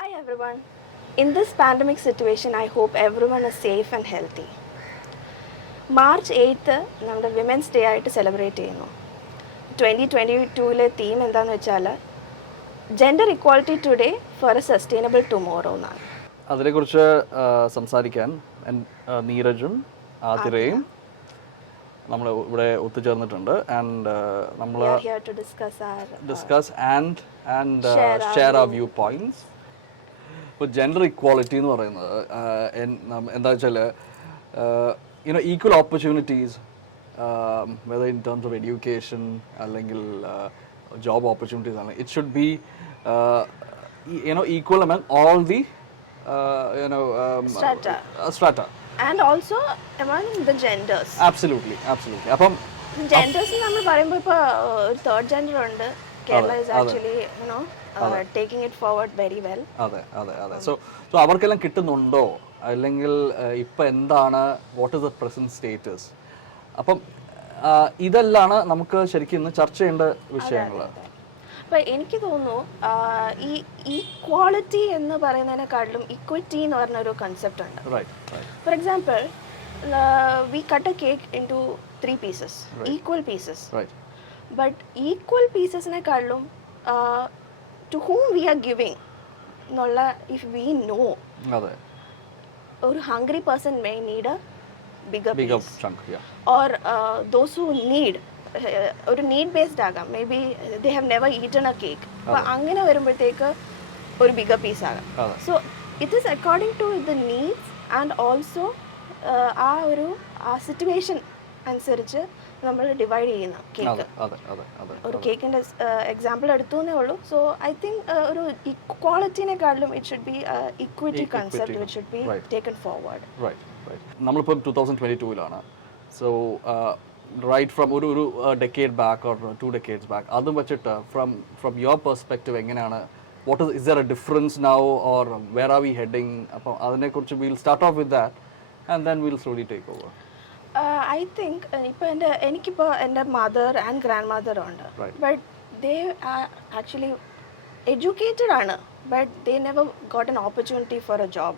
Hi everyone. In this pandemic situation, I hope everyone is safe and healthy. March 8th, നമ്മുടെ women's day ആയിട്ട് celebrate ചെയ്യുന്നു. 2022 തീം എന്താണെന്ന് വെച്ചാൽ gender equality today for a sustainable tomorrow എന്നാണ്. അതിനെക്കുറിച്ച് സംസാരിക്കാൻ നീരജും ആതിരയും നമ്മൾ ഇവിടെ ഒത്തുചേർന്നിട്ടുണ്ട്. ആൻഡ് നമ്മൾ discuss and share our view points. ഇപ്പോൾ ജെൻഡർ ഇക്വാളിറ്റി എന്ന് പറയുന്നത് എന്താ വെച്ചാൽ equal opportunities whether in terms of education അല്ലെങ്കിൽ ജോബ് ഓപ്പർച്യൂണിറ്റീസ് ആണ്. It should be equal among all the strata and also among the genders. Absolutely. അപ്പം genders നമ്മൾ പറയുമ്പോൾ ഇപ്പോൾ ഒരു തേർഡ് ജെൻഡർ ഉണ്ട്. Kerala is actually taking it forward very well. അതെ. So അവർക്കെല്ലാം കിട്ടുന്നുണ്ടോ, അല്ലെങ്കിൽ ഇപ്പം എന്താണ്, what is the present status? അപ്പം ഇതെല്ലാം നമുക്ക് ശരിക്കും ഇന്ന് ചർച്ച ചെയ്യേണ്ട വിഷയങ്ങൾ. അപ്പം എനിക്ക് തോന്നുന്നു ഈ ഈക്വാളിറ്റി എന്ന് പറയുന്നതിനെക്കാട്ടിലും ഇക്വിറ്റി എന്ന് പറഞ്ഞൊരു കൺസെപ്റ്റ് ഉണ്ട്. For example, we cut a cake into 3 pieces, equal pieces. But equal പീസസിനെക്കാട്ടിലും to whom we are giving എന്നുള്ള if we know, ഒരു hungry person may need a bigger chunk, or those who need ഒരു need based ആകാം, maybe they have never eaten a cake, അപ്പോൾ അങ്ങനെ വരുമ്പോഴത്തേക്ക് ഒരു bigger piece ആകാം. So it is according to the needs and also ആ situation അനുസരിച്ച് നമ്മൾ ഡിവൈഡ് ചെയ്യുന്ന കേക്ക്. ഒരു കേക്കിൻ്റെ എക്സാമ്പിൾ എടുത്തേ ഉള്ളൂ. സോ ഐ തിങ്ക് ഒരു ഇക്വാളിറ്റിനെക്കാട്ടിലും it should be equity concept which should be taken forward. നമ്മളിപ്പം 2022 സോ റൈറ്റ് ഫ്രം ഒരു decade back or 2 decades back, അതും വെച്ചിട്ട് ഫ്രം യുവർ പെർസ്പെക്റ്റീവ് എങ്ങനെയാണ്, what is there a difference now or where are we heading? അപ്പം അതിനെക്കുറിച്ച് will start off with that and then will slowly take over. I think എനിക്കിപ്പോൾ എൻ്റെ mother and grandmother ഉണ്ട്. But they actually educated ആണ്, but they never got an opportunity for A job.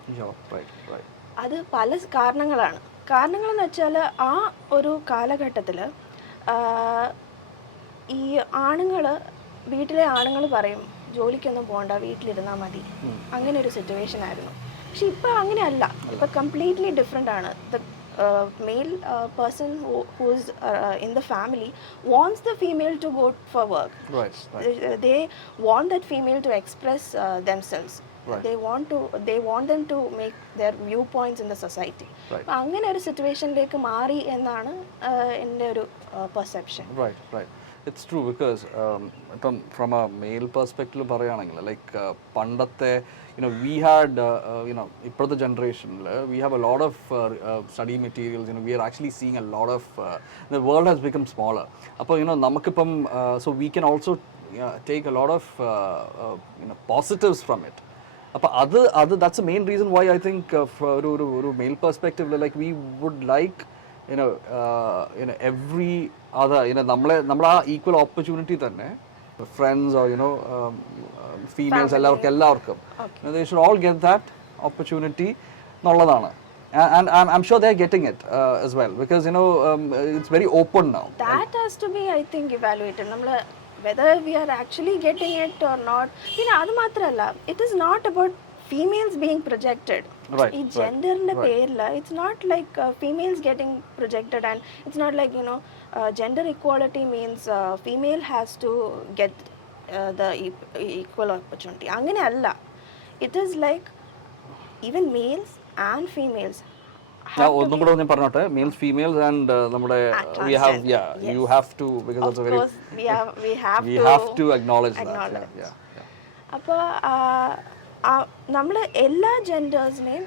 അത് പല കാരണങ്ങളെന്ന് വെച്ചാൽ ആ ഒരു കാലഘട്ടത്തിൽ ഈ വീട്ടിലെ ആണുങ്ങൾ പറയും ജോലിക്കൊന്നും പോകണ്ട, വീട്ടിലിരുന്നാൽ മതി, അങ്ങനെ ഒരു സിറ്റുവേഷൻ ആയിരുന്നു. പക്ഷെ ഇപ്പം അങ്ങനെയല്ല. ഇപ്പം കംപ്ലീറ്റ്ലി ഡിഫറെൻ്റ് ആണ്. Male person who is in the family wants the female to go for work. They want that female to express themselves. They want them to make their viewpoints in the society. അങ്ങനെ ഒരു സിറ്റുവേഷനിലേക്ക് മാറി എന്നാണ് എൻ്റെ ഒരു perception. It's true because from a male perspective പറയുകയാണെങ്കിൽ like പണ്ടത്തെ we had ഇപ്പോഴത്തെ ജനറേഷനിൽ we have a lot of study materials. We are actually seeing a lot of the world has become smaller. അപ്പോൾ നമുക്കിപ്പം so we can also take a lot of positives from it. അപ്പോൾ അത് that's the main reason why I think ഒരു male perspective like we would like every other നമ്മളെ ആ equal opportunity തന്നെ friends or females എല്ലാവർക്കും they should all get that opportunity എന്നുള്ളതാണ്. And I'm sure they're getting it as well because it's very open now. That has to be, I think, evaluated. നമ്മൾ whether we are actually getting it or not. പിന്നെ അത് മാത്രമല്ല, it is not about females being projected. ഈ ജെൻഡറിന്റെ പേരിൽ it's not like females getting projected, and it's not like gender equality means female has to get the equal opportunity. അങ്ങനെ അല്ല. It is like even males and females ഒന്നും കൂടെ ഞാൻ പറഞ്ഞോട്ടെ, males females and നമ്മുടെ we have you have to because it's a very we have to acknowledge that. അപ്പോൾ നമ്മൾ എല്ലാ ജെൻഡേഴ്സിനെയും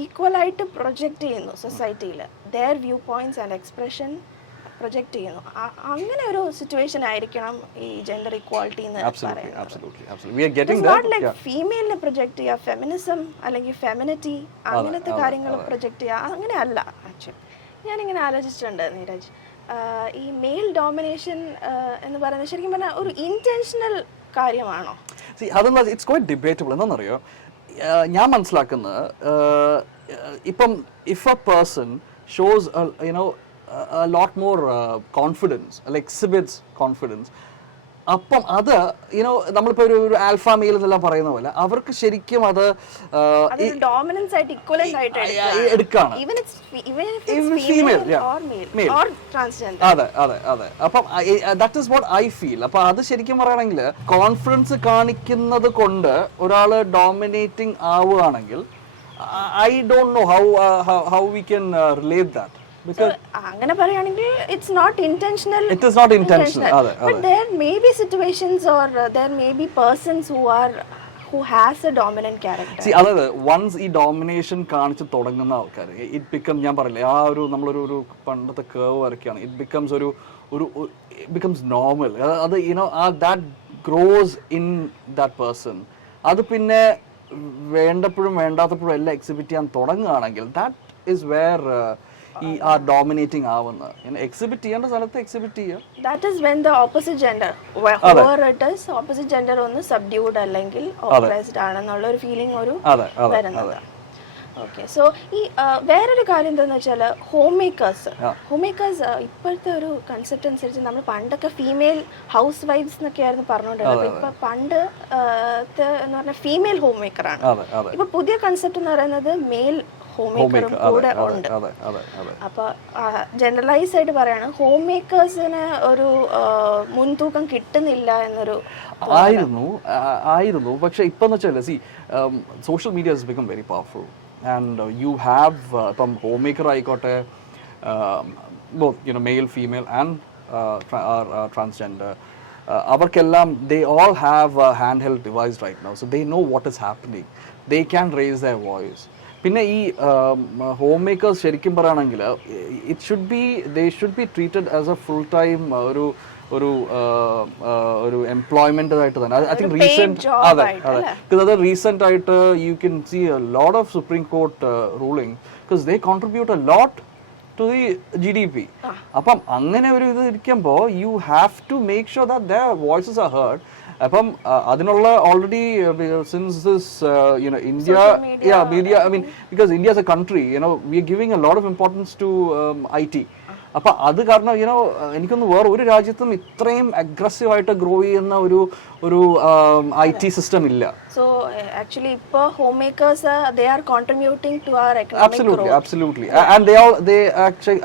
ഈക്വലായിട്ട് പ്രൊജക്റ്റ് ചെയ്യുന്നു സൊസൈറ്റിയിൽ. Their view points and expression project ചെയ്യുന്നു. അങ്ങനെ ഒരു സിറ്റുവേഷൻ ആയിരിക്കണം ഈ ജെൻഡർ ഇക്വാളിറ്റി എന്ന് പറയുന്നത്. നോട്ട് ലൈക്ക് ഫീമെയിലിനെ പ്രൊജക്റ്റ് ചെയ്യുക, ഫെമിനിസം അല്ലെങ്കിൽ ഫെമിനിറ്റി അങ്ങനത്തെ കാര്യങ്ങൾ പ്രൊജക്റ്റ് ചെയ്യുക, അങ്ങനെയല്ല. ആക്ച്വലി ഞാനിങ്ങനെ ആലോചിച്ചിട്ടുണ്ട് നീരജ്, ഈ മെയിൽ ഡോമിനേഷൻ എന്ന് പറയുന്നത് ശരിക്കും പറഞ്ഞാൽ ഒരു ഇന്റൻഷണൽ കാര്യമാണോ? See, അതെന്താ, ഇറ്റ്സ് ക്വൈറ്റ് ഡിബേറ്റബിൾ. എന്താണെന്നറിയോ, ഞാൻ മനസ്സിലാക്കുന്നത് ഇപ്പം if A person shows you know a lot more confidence, like exhibits confidence, അപ്പം അത് നമ്മളിപ്പോൾ ഒരു ആൽഫ മെയിൽ എന്നെല്ലാം പറയുന്ന പോലെ അവർക്ക് ശരിക്കും അത് ഡോമിനൻസ് ആയിട്ട് ഇക്വലന്റ് ആയിട്ട് എടുക്കാണ്. അതെ അതെ അതെ. അപ്പം that is what I feel. അപ്പൊ അത് ശരിക്കും പറയുകയാണെങ്കിൽ കോൺഫിഡൻസ് കാണിക്കുന്നത് കൊണ്ട് ഒരാള് ഡോമിനേറ്റിംഗ് ആവുകയാണെങ്കിൽ I don't know how we can relate that. അങ്ങനെ പറയുകയാണെങ്കിൽ it's not intentional. It is not intentional. But there may be situations or there may be persons who has a dominant character. See, അതായത് once ഈ domination കാണിച്ച് തുടങ്ങുന്ന ആൾക്കാർ, it become, ഞാൻ പറയില്ലേ, ആ ഒരു നമ്മളൊരു പണ്ടത്തെ കേവ് വരയ്ക്കുകയാണ്, ഇറ്റ് ബിക്കംസ് ഒരു ബിക്കംസ് നോർമൽ. അത് that gross in that person. അത് പിന്നെ വേണ്ടപ്പോഴും വേണ്ടാത്തപ്പോഴും എല്ലാം എക്സിബിറ്റ് ചെയ്യാൻ തുടങ്ങുകയാണെങ്കിൽ ദാറ്റ് ഈസ് വേർ ഈ ആർ ഡോമിനേറ്റിംഗ് ആവുന്നത്. എക്സിബിറ്റ് ചെയ്യേണ്ട സ്ഥലത്ത് എക്സിബിറ്റ് ചെയ്യുക. That is when the opposite gender, whoever it is, opposite gender ഒന്ന് subdued അല്ലെങ്കിൽ oppressed ആണെന്നുള്ള ഒരു ഫീലിംഗ് ഒരു വരുന്നത്. ഓക്കെ, സോ ഈ വേറൊരു കാര്യം എന്താണെന്ന് വെച്ചാൽ ഹോം മേക്കേഴ്സ് ഇപ്പോഴത്തെ ഒരു കൺസെപ്റ്റ് അനുസരിച്ച് നമ്മൾ പണ്ടൊക്കെ ഫീമെയിൽ ഹൗസ് വൈഫ്സ് എന്നൊക്കെ ആയിരുന്നു പറഞ്ഞുകൊണ്ടിരുന്നത്. ഇപ്പൊ പണ്ട് എന്ന് പറഞ്ഞാൽ ഫീമെയിൽ ഹോം മേക്കറാണ്. ഇപ്പൊ പുതിയ കൺസെപ്റ്റ് എന്ന് പറയുന്നത് മെയിൽ ഹോം മേക്കറും കൂടെ ഉണ്ട്. അപ്പൊ ജനറലൈസ് ആയിട്ട് പറയാണ് ഹോം മേക്കേഴ്സിന് ഒരു മുൻതൂക്കം കിട്ടുന്നില്ല എന്നൊരു ആയിരുന്നു. പക്ഷെ ഇപ്പൊ എന്ന് വെച്ചാൽ social media has become very powerful and you have ഇപ്പം ഹോം മേക്കർ ആയിക്കോട്ടെ, both male female and transgender, അവർക്കെല്ലാം they all have a handheld device right now, so they know what is happening, they can raise their voice. പിന്നെ ഈ home makers ശരിക്കും പറയുകയാണെങ്കിൽ they should be treated as a full time ഒരു employment ആയിട്ട് തന്നെ. I think recent ആയിട്ട് you can see a lot of Supreme Court ruling because they contribute a lot to the GDP. അപ്പം അങ്ങനെ ഒരു ഇത് ഇരിക്കുമ്പോൾ you have to make sure that their voices are heard. അപ്പം അതിനുള്ള already since this India media, I mean because India as a country we are giving a lot of importance to IT. അപ്പൊ അത് കാരണം എനിക്കൊന്ന് വേറെ ഒരു രാജ്യത്തും ഇത്രയും അഗ്രസീവ് ആയിട്ട് ഗ്രോ ചെയ്യുന്ന ഒരു IT സിസ്റ്റം ഇല്ല. So actually ipo homemakers they are contributing to our economic growth. Absolutely. And they actually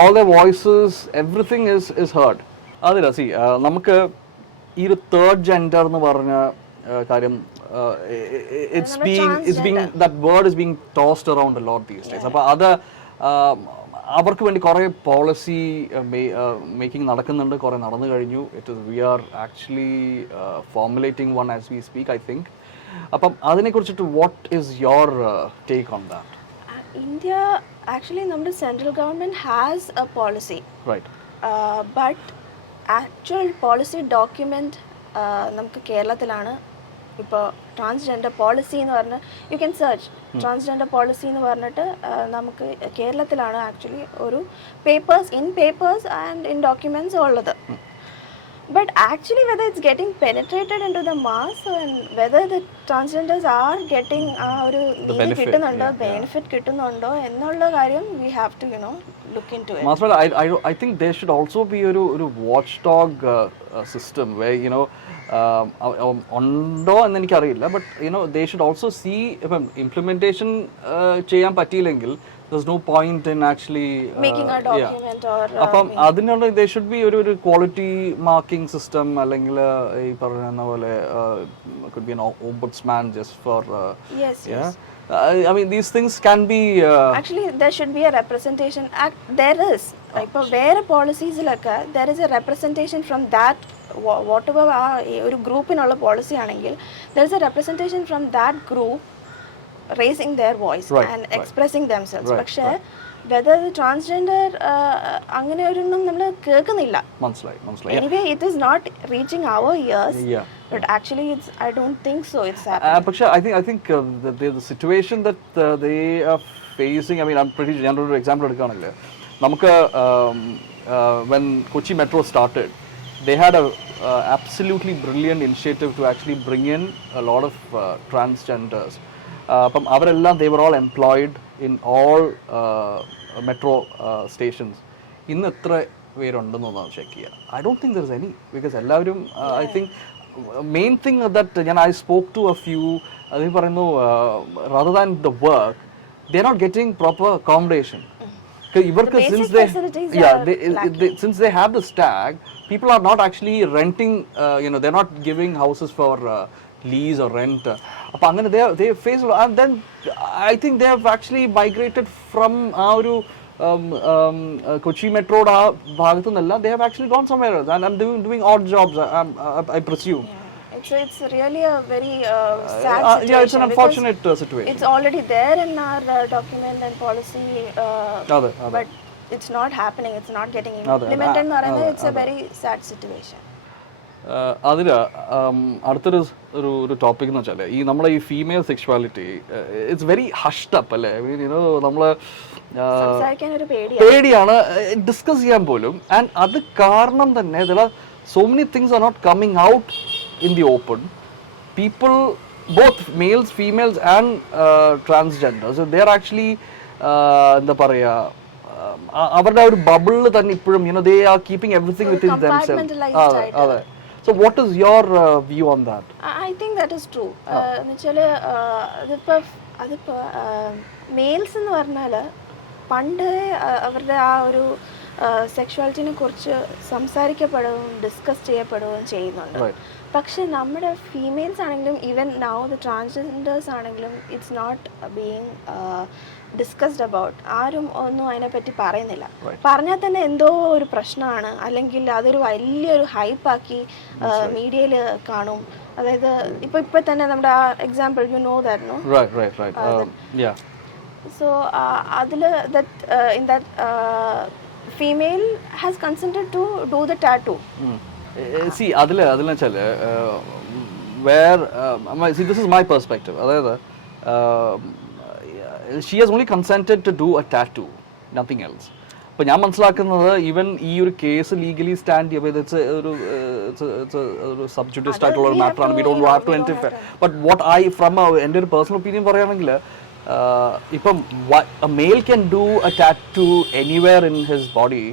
all their voices, everything is heard. അതില്ല, see, നമുക്ക് ഈ ഒരു തേർഡ് ജെൻഡർ എന്ന് പറഞ്ഞ കാര്യം it's being that word is being tossed around a lot these days. അപ്പൊ അത് അവർക്ക് വേണ്ടി കുറേ പോളിസി മേക്കിംഗ് നടക്കുന്നുണ്ട്, കുറേ നടന്നു കഴിഞ്ഞു. We are actually formulating one as we speak, I think. അപ്പം അതിനെക്കുറിച്ചിട്ട് what is your take on that? India actually നമ്മുടെ central government has a policy, right, but actual policy document നമുക്ക് കേരളത്തിലാണ്. ഇപ്പോൾ ട്രാൻസ്ജെൻഡർ പോളിസി എന്ന് പറഞ്ഞ് you can search transgender policy എന്ന് പറഞ്ഞിട്ട് നമുക്ക് കേരളത്തിലാണ് ആക്ച്വലി ഒരു പേപ്പേഴ്സ് ആൻഡ് ഇൻ ഡോക്യുമെന്റ്സ് ഉള്ളത്. But actually whether it's getting penetrated into the mass and whether the transgenders are getting ആ ഒരു നീതി കിട്ടുന്നുണ്ടോ, ബെനിഫിറ്റ് കിട്ടുന്നുണ്ടോ എന്നുള്ള കാര്യം we have to look into it. മാത്രമല്ല I think there should also be ഒരു watchdog system where ഉണ്ടോ എന്ന് എനിക്കറിയില്ല, but they should also see ഇപ്പം ഇംപ്ലിമെന്റേഷൻ ചെയ്യാൻ പറ്റിയില്ലെങ്കിൽ there's no point in actually making a document or അപ്പം അതിനുള്ള there should be ഒരു quality marking system, അല്ലെങ്കിൽ ഈ പറയുന്ന പോലെ could be an ombudsman just for yes. I mean these things can be actually there should be a representation. There is ipo vera policies like there is a representation from that whatever ഒരു ഗ്രൂപ്പിനുള്ള policy ആണെങ്കിൽ there is a representation from that group raising their voice and expressing themselves. പക്ഷേ whether the transgender അങ്ങനെ ഒരെണ്ണം നമ്മൾ കേൾക്കുന്നില്ല. മനസ്സിലായി. Anyway, it is not reaching our ears. But actually I don't think so it's happening. പക്ഷേ I think the situation that they are facing, I mean I'm pretty general example എടുക്കുകയാണെങ്കിൽ നമുക്ക് when Kochi Metro started, they had a absolutely brilliant initiative to actually bring in a lot of transgenders. അപ്പം അവരെല്ലാം they were all employed in all metro stations. ഇന്ന് എത്ര പേരുണ്ടെന്നൊന്ന് check ചെയ്യുക. I don't think there is any, because എല്ലാവരും I think main thing that I spoke to a few, they പറയുന്നു rather than the work, they're not getting proper accommodation. Ivarku, since they have the stag, people are not actually renting, they're not giving houses for lease or rent. Appo angane they face, and then I think they have actually migrated from our Kochi metro bhagathunalla, they have actually gone somewhere else, and I'm doing odd jobs, I presume. It's really a very sad situation. Yeah, it's an unfortunate situation. It's already there in our document and policy, but it's not happening. It's not getting implemented. It's a very sad situation. Athira, അടുത്തൊരു topic എന്ന് വെച്ചാൽ ഈ നമ്മുടെ ഈ female sexuality it's very hushed up അല്ലേ. I mean നമ്മൾ പേടിയാണ് discuss ചെയ്യാൻ പോലും. ആൻഡ് അത് കാരണം തന്നെ so many things are not coming out in the open. People, both males, females and transgenders, they are actually എന്താ പറയാ, അവരുടെ ഒരു ബബിളിൽ തന്നെ ഇപ്പോഴും they are keeping everything within themselves. അതെ. So what is your view on that? I think that is true. എന്നുവെച്ചാല് അതിപ്പോ males എന്ന് പറഞ്ഞാല് പണ്ട് അവരുടെ ആ ഒരു സെക്ഷുവാലിറ്റിനെ കുറിച്ച് സംസാരിക്കപ്പെടുകയും ഡിസ്കസ് ചെയ്യപ്പെടുകയും ചെയ്യുന്നുണ്ട്. പക്ഷെ നമ്മുടെ ഫീമെയിൽസ് ആണെങ്കിലും ഈവൻ നൗ ദ ട്രാൻസ്ജെൻഡേഴ്സ് ആണെങ്കിലും it's not being discussed about. ആരും ഒന്നും അതിനെപ്പറ്റി പറയുന്നില്ല. പറഞ്ഞാൽ തന്നെ എന്തോ ഒരു പ്രശ്നമാണ്, അല്ലെങ്കിൽ അതൊരു വലിയൊരു ഹൈപ്പാക്കി മീഡിയയിൽ കാണും. അതായത് ഇപ്പൊ തന്നെ നമ്മുടെ ആ example you know that no. So അതിൽ in that female has consented to do the tattoo. See, adile chale where see, this is my perspective. Adayada she has only consented to do a tattoo, nothing else. അപ്പോൾ ഞാൻ മനസ്സിലാക്കുന്നത് even ഈ ഒരു case legally stand ചെയ്യുമ്പോൾ it's a subjudiced ആയിട്ടുള്ള ഒരു മാറ്ററാണ്. We don't have to interfere. But what I from എൻ്റെ ഒരു പേഴ്സണൽ ഒപ്പീനിയൻ പറയുകയാണെങ്കിൽ ഇപ്പം a male can do a tattoo anywhere in his body,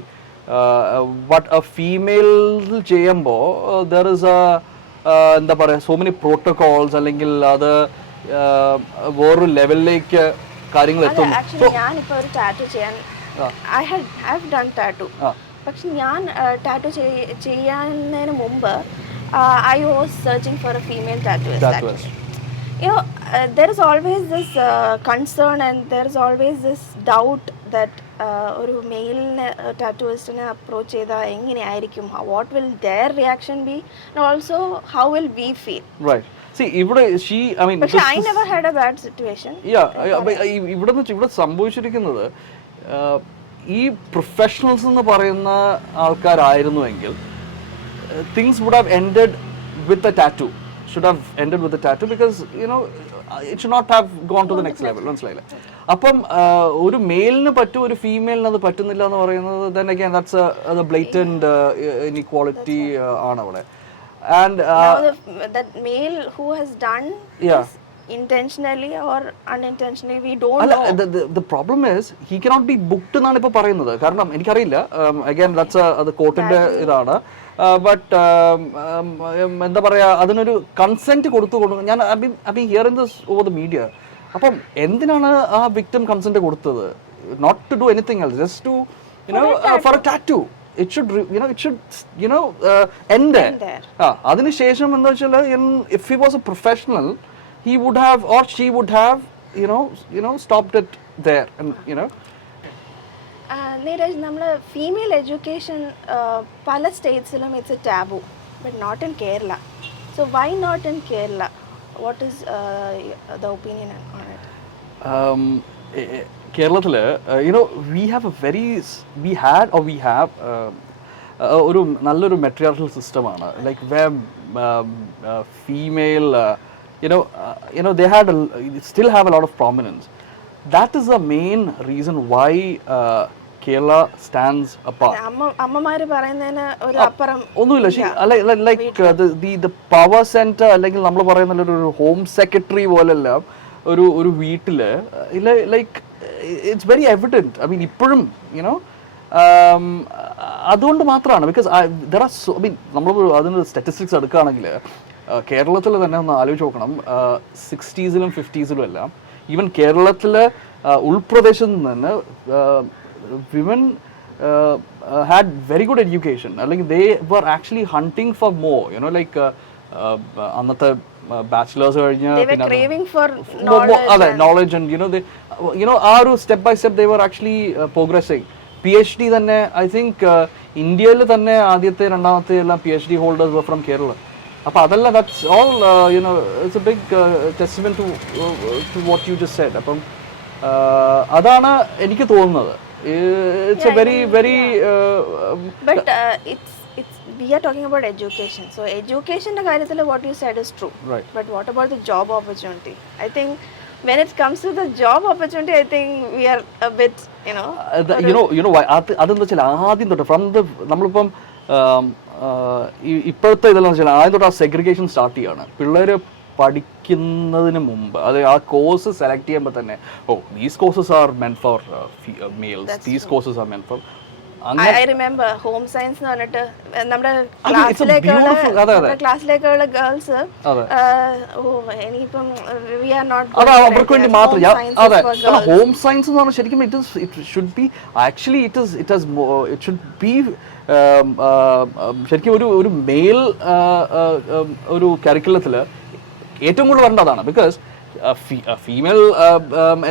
but a female ചെയ്യുമ്പോൾ there is a എന്താ പറയുക, so many protocols, അല്ലെങ്കിൽ അത് വേറൊരു ലെവലിലേക്ക് കാര്യങ്ങൾ എത്തും. ആക്ച്വലി ഞാനിപ്പോൾ ഒരു ടാറ്റു ചെയ്യാൻ I have done tattoo. പക്ഷെ ഞാൻ ടാറ്റു ചെയ്യുന്നതിന് മുമ്പ് I was searching for a female tattooist. You know, there is always this concern and there is always this doubt that ഒരു മെയിലിനെ ടാറ്റൂയിസ്റ്റിനെ അപ്രോച്ച് ചെയ്താൽ എങ്ങനെയായിരിക്കും, what will their reaction be, and also how will we feel. Right. See, ഇവിടെ പക്ഷെ I never had a bad situation. ഇവിടെ സംഭവിച്ചിരിക്കുന്നത് ഈ professionals എന്ന് പറയുന്ന ആൾക്കാരായിരുന്നുവെങ്കിൽ things would have ended with a tattoo. Should have ended with a tattoo, because it should not have gone to the next level. മനസ്സിലായില്ലേ? അപ്പം ഒരു മെയിലിന് പറ്റും, ഒരു ഫീമെയിലിന് അത് പറ്റുന്നില്ല എന്ന് പറയുന്നത് then again that's a blatant inequality ആണ് അവിടെ. And that male who has done this intentionally or unintentionally, we don't know. The problem is he cannot be booked എന്നാണ് ഇപ്പോൾ പറയുന്നത്. കാരണം എനിക്കറിയില്ല, again that's the കോർട്ടിന്റെ ഇതാണ്. ബട്ട് എന്താ പറയുക, അതിനൊരു കൺസെന്റ് കൊടുത്തു ഞാൻ I been hearing this over the media. അപ്പം എന്തിനാണ് ആ വിക്ടിം കൺസെന്റ് കൊടുത്തത്? Not to do anything else, just to for a tattoo. It should end there. അതിനുശേഷം എന്താ വെച്ചാൽ, if he was a professional, he would have or she would have stopped it there. And Neeraj, നമ്മൾ female education പല സ്റ്റേറ്റ്സിലും it's a taboo, but not in Kerala. So why not in Kerala? What is the opinion on it? കേരളത്തിൽ we have ഒരു നല്ലൊരു matriarchal സിസ്റ്റമാണ്. Like where female they still have a lot of prominence. That is the main reason why Kerala stands apart. അമ്മമാര് പറയുന്നതിന് ഒരു അപ്പുറം ഒന്നുമില്ല. Like the power center അല്ലെങ്കിൽ നമ്മൾ പറയുന്ന ഒരു ഹോം സെക്രട്ടറി പോലെയല്ല ഒരു വീട്ടില് like it's very evident. I mean ഇപ്പോഴും യുനോ അതുകൊണ്ട് മാത്രമാണ് because there are so I mean നമ്മൾ അതിന് സ്റ്റാറ്റിസ്റ്റിക്സ് എടുക്കുകയാണെങ്കിൽ കേരളത്തിൽ തന്നെ ഒന്ന് ആലോചിച്ച് നോക്കണം. 60s 50s എല്ലാം ഈവൻ കേരളത്തിലെ ഉൾപ്രദേശത്ത് നിന്ന് തന്നെ women had very good education അല്ലെങ്കിൽ they were actually hunting for more you know like അന്നത്തെ ബാച്ചിലേഴ്സ് കഴിഞ്ഞ് അതെ നോളജ് ആൻഡ് യുനോ ആ ഒരു step by step they were actually progressing. PhD തന്നെ ഐ തിങ്ക് ഇന്ത്യയിൽ തന്നെ ആദ്യത്തെ രണ്ടാമത്തെ എല്ലാം PhD holders were from Kerala. അപ്പോൾ അതെല്ലാം that's all you know it's a big testament to what you just said. അപ്പം അതാണ് എനിക്ക് തോന്നുന്നത്. It's a very but we are talking about education, so education the കാര്യത്തിൽ what you said is true, right? But what about the job opportunity? I think when it comes to the job opportunity, I think we are a bit you know why അതെന്താ വെച്ചാൽ ആദ്യം തൊട്ട് from the നമ്മളിപ്പം ഇപ്പോഴത്തെ ഇതെല്ലാം വെച്ചാൽ ആദ്യം തൊട്ട് ആ സെഗ്രിഗേഷൻ സ്റ്റാർട്ട് ചെയ്യാണ്. പിള്ളേർ പഠിക്കുന്നതിന് മുമ്പ് അത് ആ കോഴ്സ് സെലക്ട് ചെയ്യുമ്പോൾ തന്നെ these courses are meant for males, these courses are meant for. I remember home science എന്ന് പറഞ്ഞിട്ട് നമ്മുടെ ക്ലാസ്സിലേക്കുള്ള ഗേൾസ് ഇനിയിപ്പം we are not അവർക്ക് വേണ്ടി മാത്രം. അതെ, ഹോം സയൻസ് എന്ന് പറഞ്ഞാൽ ശരിക്കും it should be actually it should be ശരിക്കും ഒരു മെയിൽ ഒരു കരിക്കുലത്തിൽ ഏറ്റവും കൂടുതൽ വരേണ്ടതാണ്. ബിക്കോസ് ഫീമെയിൽ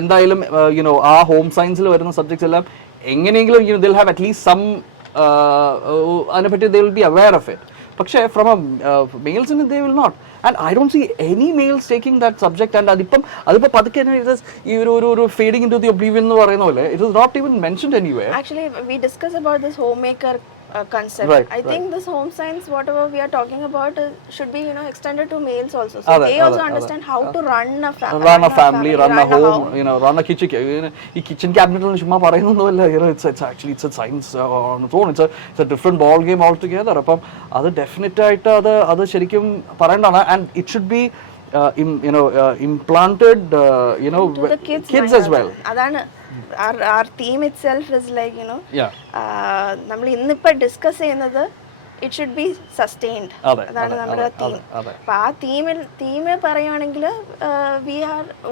എന്തായാലും യുനോ ആ ഹോം സയൻസിൽ വരുന്ന സബ്ജക്ട്സ് എല്ലാം എങ്ങനെയെങ്കിലും ദിൽ ഹാവ് അറ്റ്ലീസ്റ്റ് സം അതിനെപ്പറ്റി they will be aware of it. പക്ഷേ ഫ്രം മെയിൽസിന് they will not. And I don't see any males taking that subject. And അതിപ്പോൾ പതുക്കെ ഈ ഒരു fading into the oblivion എന്ന് പറയുന്ന പോലെ it is not even mentioned anyway. Actually we discuss about this homemaker concept, right, I think this home science whatever we are talking about should be extended to males also, so they also understand how to run a family, run a home, run a kitchen. ഈ kitchen cabinet ചുമ്മാ പറയുന്നൊന്നുമല്ല. It's actually a science on its own. It's a different ball game altogether. അപ്പം അത് definite ആയിട്ട് അത് ശരിക്കും പറയേണ്ടതാണ്. And it should B implanted to the kids as well. adana our theme itself is like നമ്മൾ ഇന്നിപ്പോ discuss ചെയ്യുന്നത് it should be sustained. അതാണ് നമ്മുടെ തീം. അപ്പോൾ ആ തീം പറയുകയാണെങ്കിൽ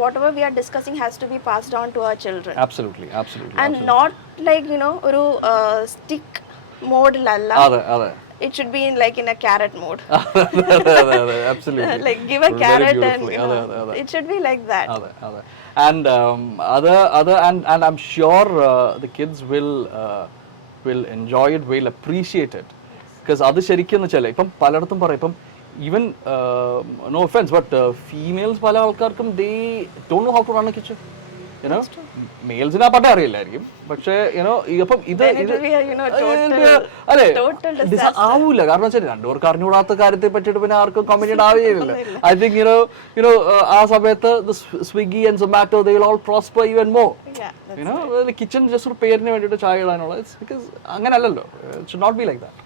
whatever we are discussing has to be passed on to our children. Absolutely. And not like ഒരു stick മോഡിലല്ല. It should be in a carrot mode. Absolutely. Like give a carrot and it should be like that. And and I'm sure the kids will enjoy it, will appreciate it. Because അത് ശരിക്കും എന്ന് വെച്ചാൽ ഇപ്പം പലയിടത്തും പറയും ഇപ്പം even no offense but females പല ആൾക്കാർക്കും they don't know how to run a kitchen. മെയിൽസിന് ആ പട്ടേ അറിയില്ലായിരിക്കും. പക്ഷേ ഇപ്പം ഇത് അതെ ആവൂല. കാരണം വെച്ചാൽ രണ്ടുപേർക്ക് അറിഞ്ഞുകൂടാത്ത കാര്യത്തെ പറ്റിയിട്ട് പിന്നെ ആർക്കും കമ്മ്യൂണിക്കേറ്റ് ആവുകയില്ല. ഐ തിങ്ക് ആ സമയത്ത് Swiggy and Zomato they will all prosper even more. Kitchen just ഒരു പേരിന് വേണ്ടിയിട്ട് ചായ ഇടാനുള്ള ബിക്കോസ് അങ്ങനെയല്ലല്ലോ. It should not be like that.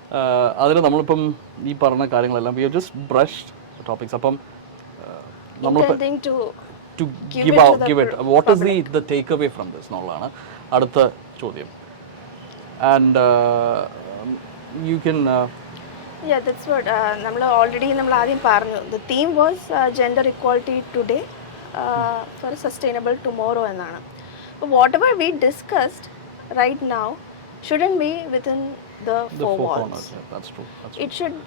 അതിന് നമ്മളിപ്പം ഈ പറഞ്ഞ കാര്യങ്ങളെല്ലാം we have just brushed topics. അപ്പം നമ്മൾ to give it what is the takeaway from this എന്നുള്ളതാണ് അടുത്ത ചോദ്യം. And you can that's what നമ്മൾ already ആദ്യം പറഞ്ഞു. The theme was gender equality today for a sustainable tomorrow എന്നാണ്. But whatever we discussed right now shouldn't be within the four walls. That's true. It should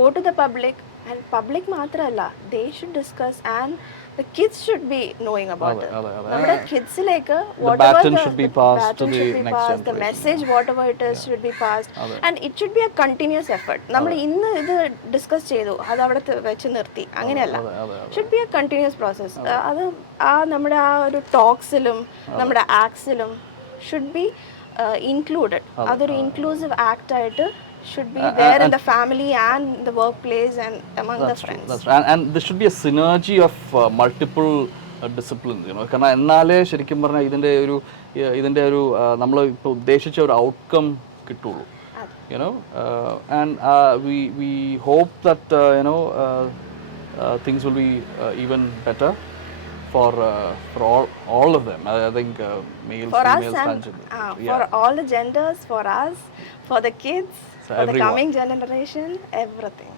go to the public, and public മാത്രമല്ല, they should discuss and the kids should be knowing about it. നമ്മുടെ കിഡ്സിലേക്ക് whatever the should be passed to the next generation. The message whatever it is should be passed, and it should be a continuous effort. നമ്മൾ ഇന്ന് ഇത് discuss ചെയ്തു, അത് അവിടെ വെച്ച് നിർത്തി, അങ്ങനെയല്ല. should be a continuous process. അത് നമ്മുടെ ആ ഒരു ടോക്സിലും നമ്മുടെ ആക്ട്സിലും should be included. അതൊരു inclusive act ആയിട്ട് should be there in the family and the workplace and among the friends. And there should be a synergy of multiple discipline കാരണം എന്നാലേ ശരിക്കും പറഞ്ഞാൽ ഇതിൻ്റെ ഒരു നമ്മൾ ഇപ്പോൾ ഉദ്ദേശിച്ച ഒരു ഔട്ട്കം കിട്ടുള്ളൂ and we hope that things will be even better for all of them. I think males, for females, us and for all the genders, for us, for the kids, for the coming generation, everything.